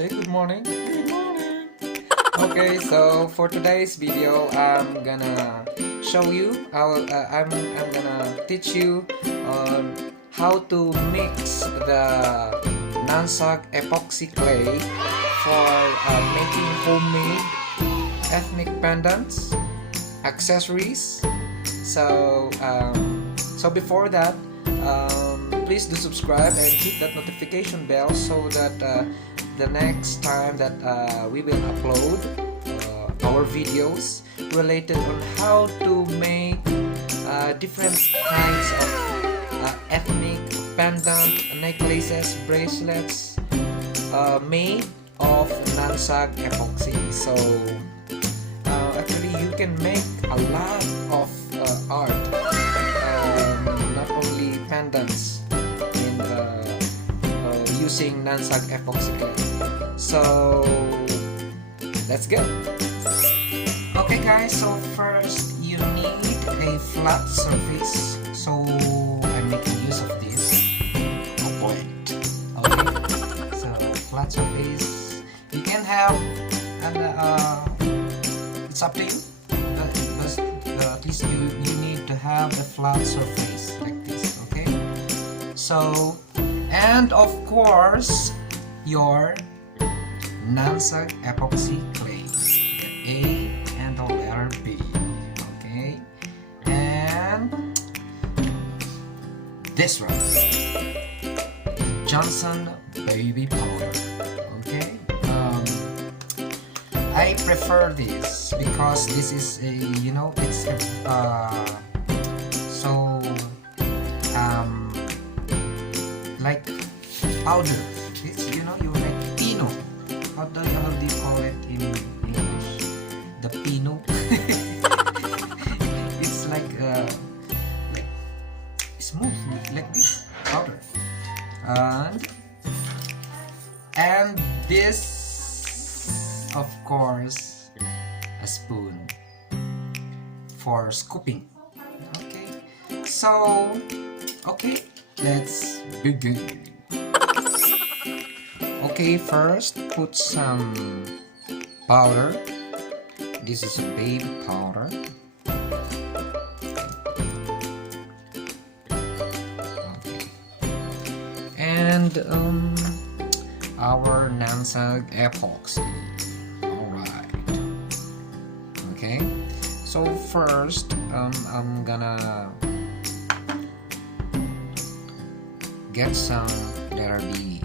Say good morning. Good morning. Okay, so for today's video, I'm gonna show you how I'm gonna teach you on how to mix the NoN-SAG epoxy clay for making homemade ethnic pendants, accessories. So before that, please do subscribe and hit that notification bell so that the next time that we will upload our videos related on how to make different kinds of ethnic pendant, necklaces, bracelets made of NoN-SAG epoxy. So actually you can make a lot of art, not only pendants in using NoN-SAG epoxy clay. So let's go. Okay guys, so first you need a flat surface. So I'm making use of this plate. Okay, so flat surface. You can have it's up to you, but at least you need to have a flat surface like this. Okay, so and of course your NoN-SAG epoxy clay, the A and the letter B. Okay, and this one, Johnson baby powder. Okay, I prefer this because this is a, you know, it's a, so like powder. It's, you know, you like pino. How do you call it in English? The pino. It's like smooth like this powder. And this, of course, a spoon for scooping. Okay, so okay, let's begin. Okay, first put some powder. This is a baby powder. Okay, and our NoN-SAG epoxy. Alright. Okay, so first I'm gonna get some letter B.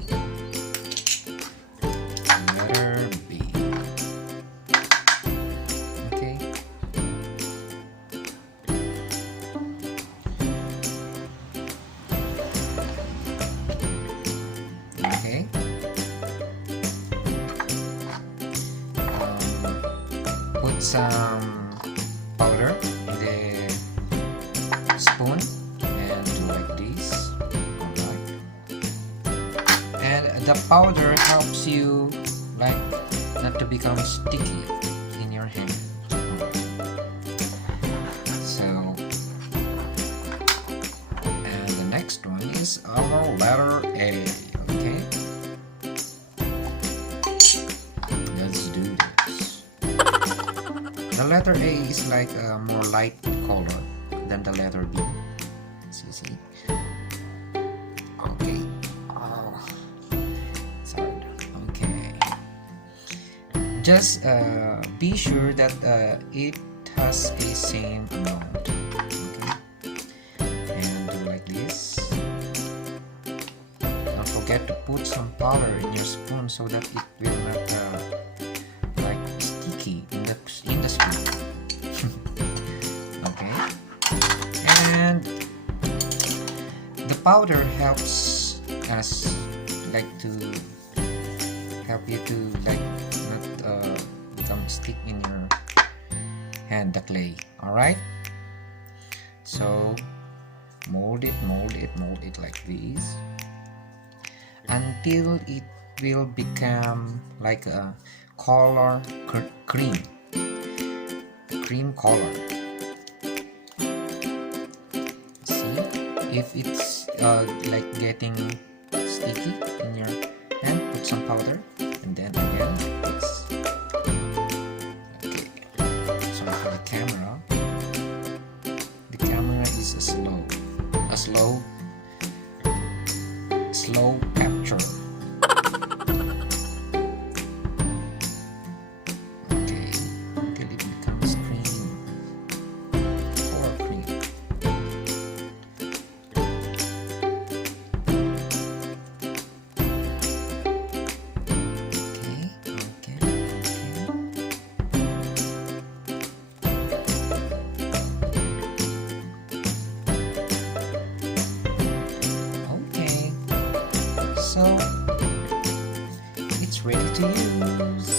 Letter B. Okay. Okay. Put some powder in the spoon and do like this. Alright. And the powder helps you like not to become sticky in your hand. So, and the next one is our letter A. Okay. Let's do this. The letter A is like a more light color than the letter B. See? Okay. Oh, sorry. Okay. Just be sure that it has a same amount. Okay. And do like this. Don't forget to put some powder in your spoon so that it will not like sticky in the spoon. Okay, and the powder helps us like to help you to like not become stick in your hand, the clay. All right, so mold it like this until it will become like a color cream color. See, if it's like getting sticky in your hand, put some powder and then again this. Okay, so for the camera is a slow capture. Okay, until it becomes green or green. So it's ready to use.